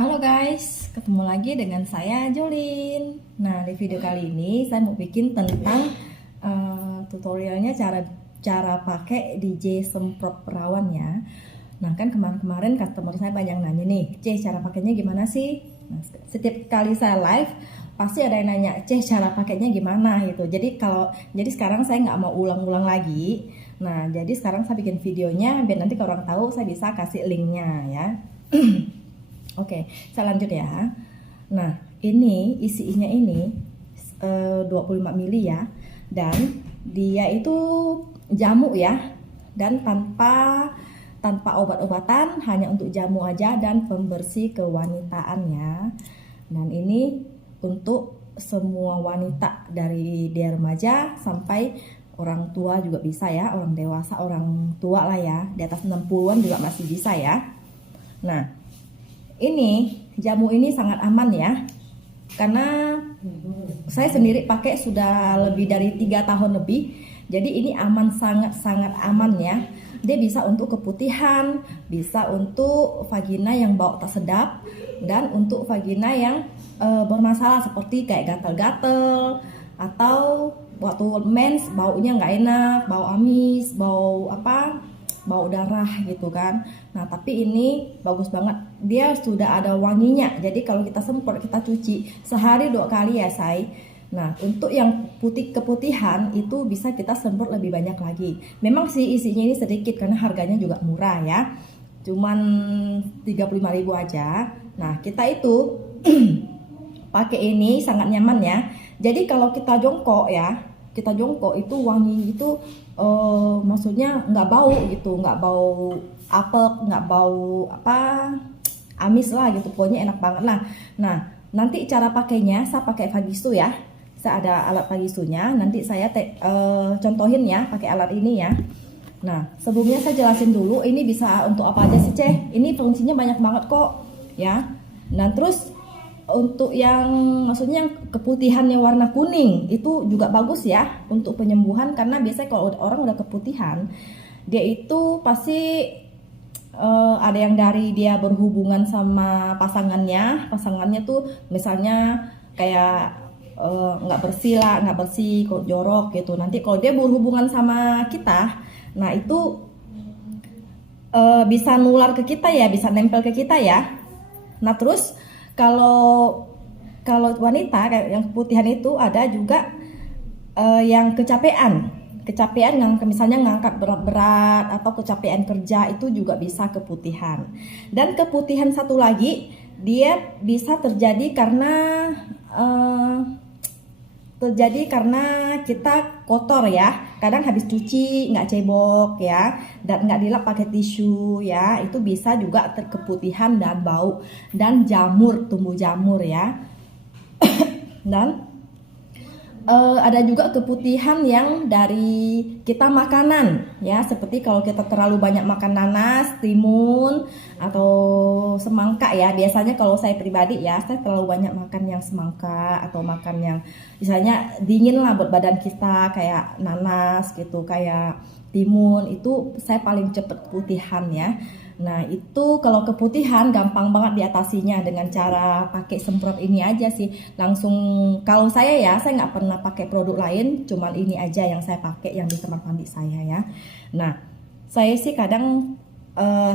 Halo guys, ketemu lagi dengan saya Jolin. Nah, di video kali ini saya mau bikin tentang tutorialnya cara pakai DJ semprot perawan ya. Nah, kan kemarin-kemarin customer saya banyak nanya nih, cara pakainya gimana sih? Nah, setiap kali saya live pasti ada yang nanya, cara pakainya gimana gitu. Jadi sekarang saya nggak mau ulang-ulang lagi. Nah, jadi sekarang saya bikin videonya biar nanti kalau orang tahu saya bisa kasih linknya ya. Oke, saya lanjut ya. Nah, ini isinya ini 25 mili ya. Dan dia itu jamu ya. Dan tanpa obat-obatan, hanya untuk jamu aja dan pembersih kewanitaan ya. Dan ini untuk semua wanita dari dia remaja sampai orang tua juga bisa ya, orang dewasa, orang tua lah ya, di atas 60-an juga masih bisa ya. Nah, ini jamu ini sangat aman ya, karena saya sendiri pakai sudah lebih dari 3 tahun lebih. Jadi ini aman, sangat aman ya. Dia bisa untuk keputihan, bisa untuk vagina yang bau tak sedap, dan untuk vagina yang bermasalah seperti kayak gatal-gatal atau waktu mens baunya nggak enak, bau amis, bau darah gitu kan. Nah, tapi ini bagus banget, dia sudah ada wanginya. Jadi kalau kita semprot, kita cuci sehari 2 kali ya say. Nah, untuk yang keputihan itu bisa kita semprot lebih banyak lagi. Memang sih isinya ini sedikit karena harganya juga murah ya, cuman 35.000 aja. Nah, kita itu pakai ini sangat nyaman ya. Jadi kalau kita jongkok ya, itu wangi itu maksudnya nggak bau gitu, nggak bau apek, nggak bau amis lah gitu, pokoknya enak banget lah. Nah, nanti cara pakainya saya pakai Vagisu ya. Saya ada alat Vagisunya, nanti saya contohin ya pakai alat ini ya. Nah, sebelumnya saya jelasin dulu ini bisa untuk apa aja sih ini fungsinya banyak banget kok ya. Nah, terus untuk yang maksudnya keputihannya warna kuning itu juga bagus ya untuk penyembuhan, karena biasanya kalau orang udah keputihan dia itu pasti ada yang dari dia berhubungan sama pasangannya tuh misalnya kayak nggak bersih kok, jorok gitu. Nanti kalau dia berhubungan sama kita, nah itu bisa nular ke kita ya, bisa nempel ke kita ya. Nah, terus kalau wanita kayak yang keputihan itu ada juga yang kecapean yang misalnya ngangkat berat-berat atau kecapean kerja, itu juga bisa keputihan. Dan keputihan satu lagi, dia bisa terjadi karena kita kotor ya, kadang habis cuci nggak cebok ya, dan nggak dilap pakai tisu ya, itu bisa juga terkeputihan dan bau, dan tumbuh jamur ya. Dan ada juga keputihan yang dari kita makanan ya, seperti kalau kita terlalu banyak makan nanas, timun, atau semangka ya. Biasanya kalau saya pribadi ya, saya terlalu banyak makan yang semangka atau makan yang misalnya dingin lah buat badan kita, kayak nanas gitu, kayak timun, itu saya paling cepet keputihan ya. Nah, itu kalau keputihan gampang banget diatasinya dengan cara pakai semprot ini aja sih. Langsung, kalau saya nggak pernah pakai produk lain, cuman ini aja yang saya pakai yang di kamar mandi saya ya. Nah, saya sih kadang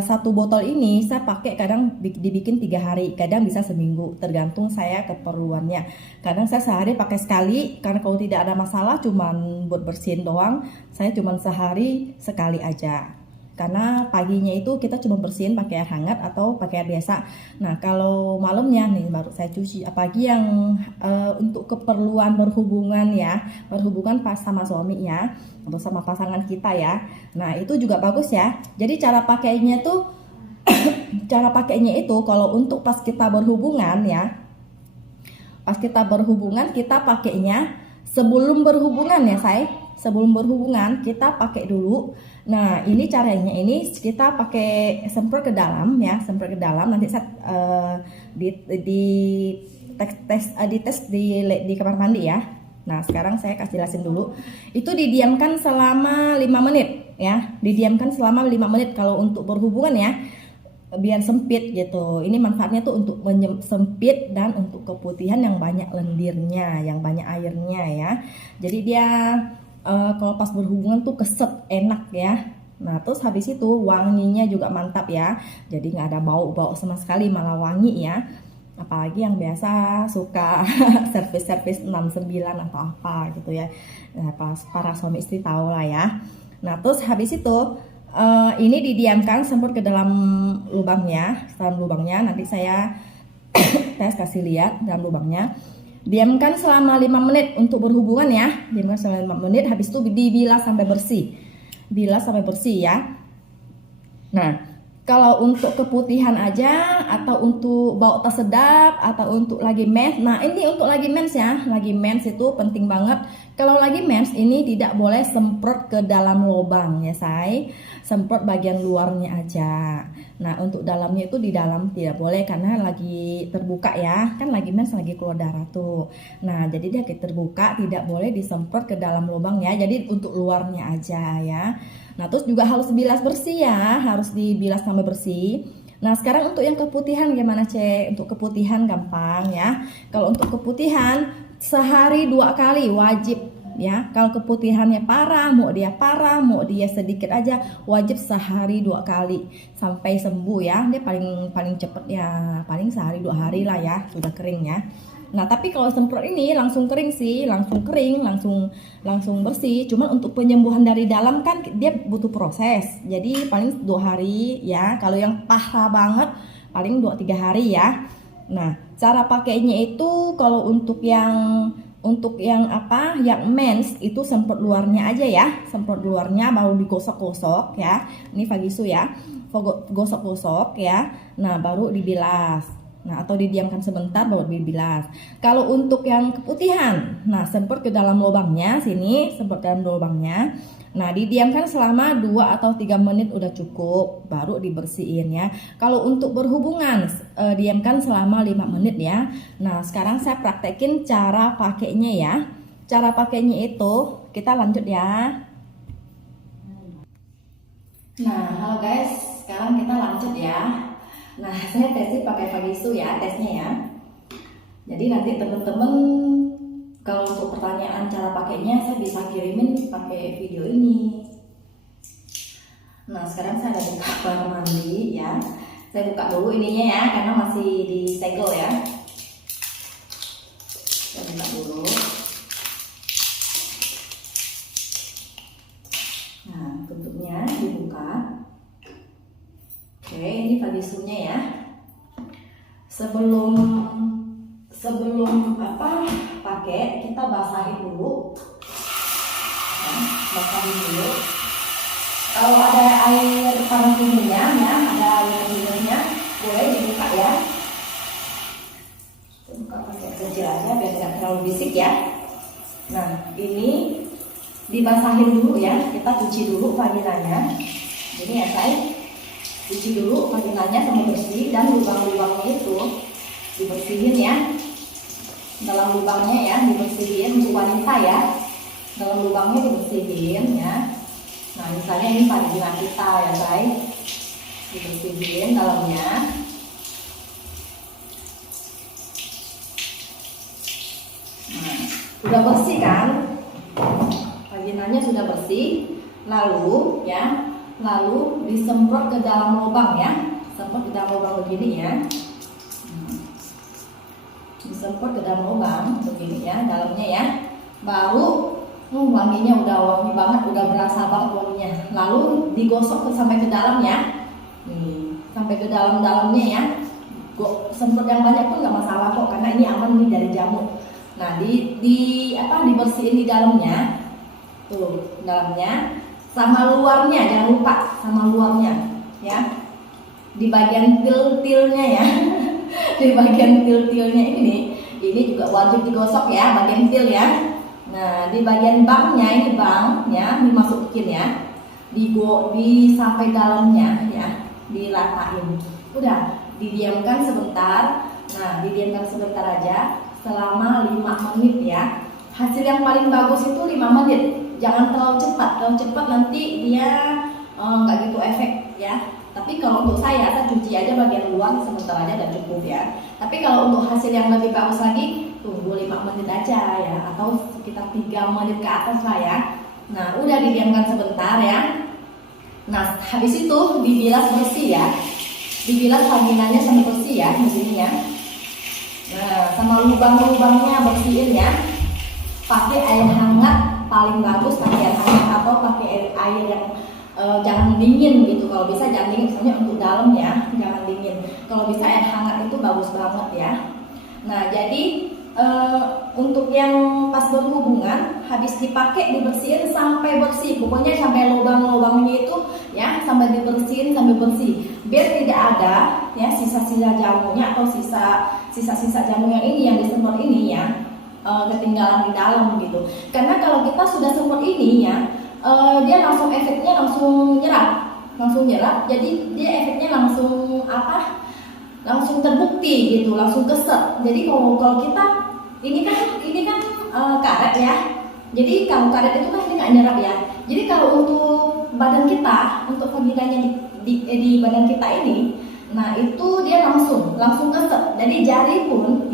satu botol ini saya pakai kadang dibikin 3 hari, kadang bisa seminggu, tergantung saya keperluannya. Kadang saya sehari pakai sekali, karena kalau tidak ada masalah cuman buat bersihin doang, saya cuman sehari sekali aja. Karena paginya itu kita cuma bersihin pakai air hangat atau pakai air biasa. Nah, kalau malamnya nih baru saya cuci. Apalagi yang untuk keperluan berhubungan pas sama suami ya, atau sama pasangan kita ya. Nah, itu juga bagus ya. Jadi cara pakainya itu kalau untuk pas kita berhubungan ya. Pas kita berhubungan kita pakainya sebelum berhubungan ya, sebelum berhubungan kita pakai dulu. Nah, ini caranya, ini kita pakai semprot ke dalam ya, nanti saya tes di kamar mandi ya. Nah, sekarang saya kasih jelasin dulu. Itu didiamkan selama 5 menit ya, kalau untuk berhubungan ya. biar sempit gitu. Ini manfaatnya tuh untuk sempit dan untuk keputihan yang banyak lendirnya, yang banyak airnya ya. Jadi dia kalau pas berhubungan tuh keset, enak ya. Nah terus habis itu wanginya juga mantap ya. Jadi nggak ada bau-bau sama sekali, malah wangi ya. Apalagi yang biasa suka servis-servis 69 atau apa gitu ya. Nah, para suami istri tahu lah ya. Nah terus habis itu ini didiamkan semprot ke dalam lubangnya, nanti saya tes kasih lihat dalam lubangnya. Diamkan selama 5 menit untuk berhubungan ya. Diamkan selama 5 menit, habis itu dibilas sampai bersih. Bilas sampai bersih ya. Nah, kalau untuk keputihan aja atau untuk bau tak sedap atau untuk lagi mens, nah ini untuk lagi mens ya. Lagi mens itu penting banget. Kalau lagi mens ini tidak boleh semprot ke dalam lubang ya say. Semprot bagian luarnya aja. Nah untuk dalamnya itu di dalam tidak boleh karena lagi terbuka ya. Kan lagi mens lagi keluar darah tuh. Nah jadi dia terbuka, tidak boleh disemprot ke dalam lubang ya. Jadi untuk luarnya aja ya. Nah terus juga harus dibilas bersih ya, harus dibilas sampai bersih. Nah sekarang untuk yang keputihan gimana Cek? Untuk keputihan gampang ya. Kalau untuk keputihan sehari 2 kali wajib ya. Kalau keputihannya parah, mau dia sedikit aja, wajib sehari 2 kali sampai sembuh ya. Dia paling cepet ya, paling sehari 2 hari lah ya sudah kering ya. Nah tapi kalau semprot ini langsung kering sih, langsung bersih. Cuman untuk penyembuhan dari dalam kan dia butuh proses. Jadi paling 2 hari ya. Kalau yang parah banget paling 2-3 hari ya. Nah cara pakainya itu kalau untuk yang mens itu semprot luarnya aja ya. Semprot luarnya baru digosok-gosok ya. Ini Vagisu ya. Gosok-gosok ya. Nah baru dibilas. Nah, atau didiamkan sebentar baru dibilas. Kalau untuk yang keputihan, nah semprot ke dalam lubangnya sini, semprot ke dalam lubangnya. Nah, didiamkan selama 2 atau 3 menit udah cukup, baru dibersihin ya. Kalau untuk berhubungan, diamkan selama 5 menit ya. Nah, sekarang saya praktekin cara pakainya ya. Cara pakainya itu kita lanjut ya. Nah, halo guys, sekarang kita lanjut ya. Nah, saya tesnya pakai Vagisu ya, tesnya ya. Jadi nanti teman-teman kalau untuk pertanyaan cara pakainya saya bisa kirimin pakai video ini. Nah, sekarang saya ada di kamar mandi ya. Saya buka dulu ininya ya, karena masih disegel ya. Saya buka dulu. Nah, tutupnya dibuka. Oke, ini Vagisunya ya. Sebelum pakai kita basahin dulu. Nah, basahin dulu. Kalau ada air panas dinginnya, ya, ada air dinginnya, boleh dibuka ya. Buka pakai kecil aja biar tidak terlalu bisik ya. Nah, ini dibasahin dulu ya. Kita cuci dulu vaginanya. Ini ya say. Cuci dulu vaginanya sampai bersih dan lubang-lubangnya itu dibersihin ya. Dalam lubangnya ya dibersihin untuk wanita ya. Dalam lubangnya dibersihin ya. Nah misalnya ini vagina kita ya guys, dibersihin dalamnya. Nah sudah bersih kan? Vaginanya sudah bersih. Lalu ya. Lalu disemprot ke dalam lubang ya, semprot ke dalam lubang begini ya. Disemprot ke dalam lubang begini ya, dalamnya ya. Baru wanginya udah wangi banget, udah berasa banget wanginya. Lalu digosok sampai ke dalam ya. Nih, sampai ke dalam-dalamnya ya. Semprot yang banyak pun nggak masalah kok, karena ini aman nih dari jamur. Nah, dibersihin di dalamnya. Tuh, dalamnya. Sama luarnya, jangan lupa sama luarnya ya. Di bagian til-tilnya ya. Di bagian til-tilnya ini juga wajib digosok ya, bagian til ya. Nah, di bagian bangnya ini bang ya, dimasukin ya. Sampai dalamnya ya, diratain. Udah, didiamkan sebentar. Nah, didiamkan sebentar aja selama 5 menit ya. Hasil yang paling bagus itu 5 menit. Jangan terlalu cepat nanti dia nggak gitu efek ya. Tapi kalau untuk saya cuci aja bagian luar sebentar aja dan cukup ya. Tapi kalau untuk hasil yang lebih bagus lagi, tunggu 5 menit aja ya, atau sekitar 3 menit ke atas lah ya. Nah, udah didiamkan sebentar ya. Nah, habis itu dibilas bersih ya. Dibilas vaginanya sampai bersih ya di sini ya. Nah, sama lubang-lubangnya bersihin ya. Pakai air hangat, paling bagus pakai air hangat atau pakai air yang jangan dingin gitu. Kalau bisa jangan dingin, misalnya untuk dalam ya, jangan dingin. Kalau bisa air hangat itu bagus banget ya. Nah, jadi untuk yang pas berhubungan habis dipakai dibersihin sampai bersih, pokoknya sampai lubang-lubangnya itu ya sampai dibersihin sampai bersih, biar tidak ada ya sisa-sisa jamunya atau sisa-sisa jamu yang ini yang disemprot ini ya ketinggalan di dalam gitu. Karena kalau kita sudah semprot ini ya dia langsung efeknya langsung nyerap, jadi dia efeknya langsung langsung terbukti gitu, langsung keset. Jadi kalau kita ini kan karet ya, jadi kalau karet itu kan dia nggak nyerap ya. Jadi kalau untuk badan kita, untuk vaginanya di badan kita ini, nah itu dia langsung keset. Jadi jari pun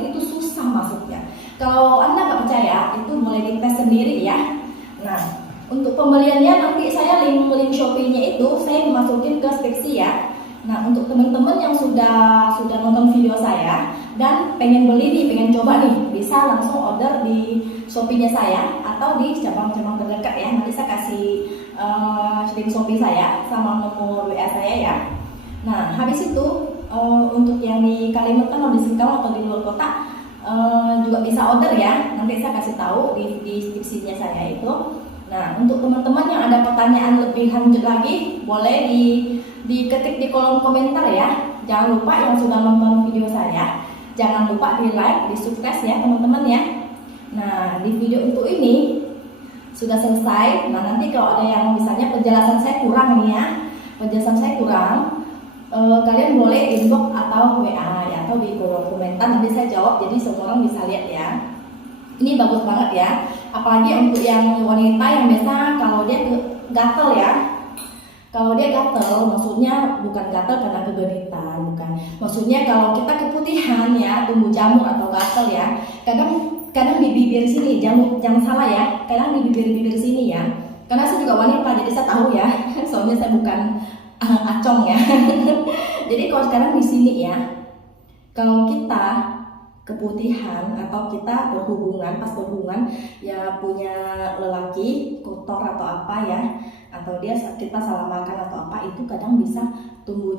itu susah masuknya. Kalau Anda nggak percaya, itu boleh dites sendiri ya. Nah, untuk pembeliannya nanti saya link Shopee-nya itu saya masukin ke deskripsi ya. Nah, untuk teman-teman yang sudah nonton video saya dan pengen beli nih, pengen coba nih, bisa langsung order di Shopee-nya saya atau di cabang-cabang terdekat ya. Nanti saya kasih link Shopee saya sama nomor WA saya ya. Nah, habis itu untuk yang di Kalimantan atau di Singkawang atau di luar kota juga bisa order ya. Nanti saya kasih tahu di deskripsinya saya itu. Nah, untuk teman-teman yang ada pertanyaan lebih lanjut lagi, boleh diketik di kolom komentar ya. Jangan lupa yang sudah nonton video saya, jangan lupa di like, di subscribe ya teman-teman ya. Nah, di video untuk ini sudah selesai. Nah, nanti kalau ada yang misalnya penjelasan saya kurang nih ya, kalian boleh inbox atau WA ya, atau di kolom komentar, nanti saya jawab, jadi semua orang bisa lihat ya. Ini bagus banget ya, apalagi untuk yang wanita yang biasa kalau dia gatel ya. Kalau dia gatel, maksudnya bukan gatel karena kegenitan, bukan. Maksudnya kalau kita keputihan ya, tumbuh jamur atau gatel ya, kadang di bibir sini, jangan salah ya, kadang di bibir sini ya. Karena saya juga wanita, jadi saya tahu ya, soalnya saya bukan acong ya. Jadi kalau sekarang di sini ya, kalau kita keputihan atau kita pas berhubungan ya punya lelaki kotor atau apa ya, atau kita salah makan atau apa, itu kadang bisa tumbuh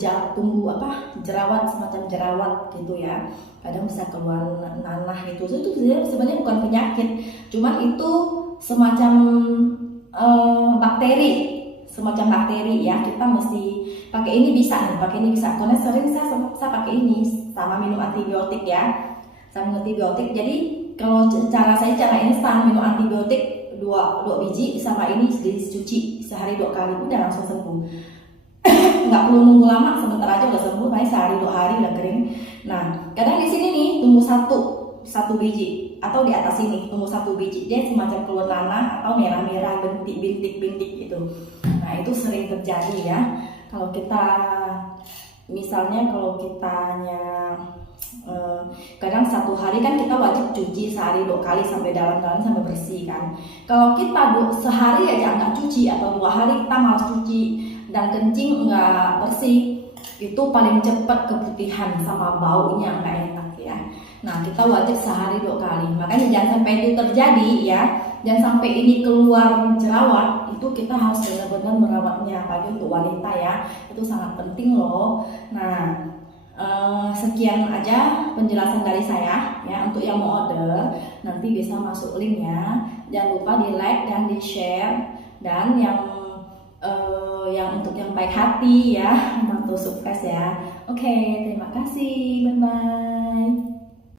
jerawat, semacam jerawat gitu ya. Kadang bisa keluar nanah gitu. Itu sebenarnya bukan penyakit, cuman itu semacam bakteri ya. Kita mesti pakai ini bisa. Karena sering saya pakai ini sama minum antibiotik ya. Jadi kalau cara instan minum antibiotik 2 biji sama ini dicuci sehari 2 kali udah langsung sembuh. Nggak perlu nunggu lama, sebentar aja udah sembuh, paling sehari 2 hari udah kering. Nah, kadang di sini nih tumbuh satu biji, atau di atas ini tumbuh 1 biji, dia semacam keluar tanah atau merah-merah bintik gitu. Nah, itu sering terjadi ya. Kalau kitanya kadang 1 hari kan kita wajib cuci sehari 2 kali sampai dalam-dalam sampai bersih kan. Kalau kita sehari aja nggak cuci atau 2 hari kita malas cuci dan kencing nggak bersih, itu paling cepat keputihan sama baunya nggak enak ya. Nah, kita wajib sehari 2 kali. Makanya jangan sampai itu terjadi ya. Jangan sampai ini keluar jerawat. Itu kita harus benar-benar merawatnya, apalagi untuk wanita ya. Itu sangat penting loh. Nah, sekian aja penjelasan dari saya ya. Untuk yang mau order nanti bisa masuk linknya. Jangan lupa di like dan di share, dan yang untuk yang baik hati ya, bantu subscribe ya. Oke, terima kasih, bye bye.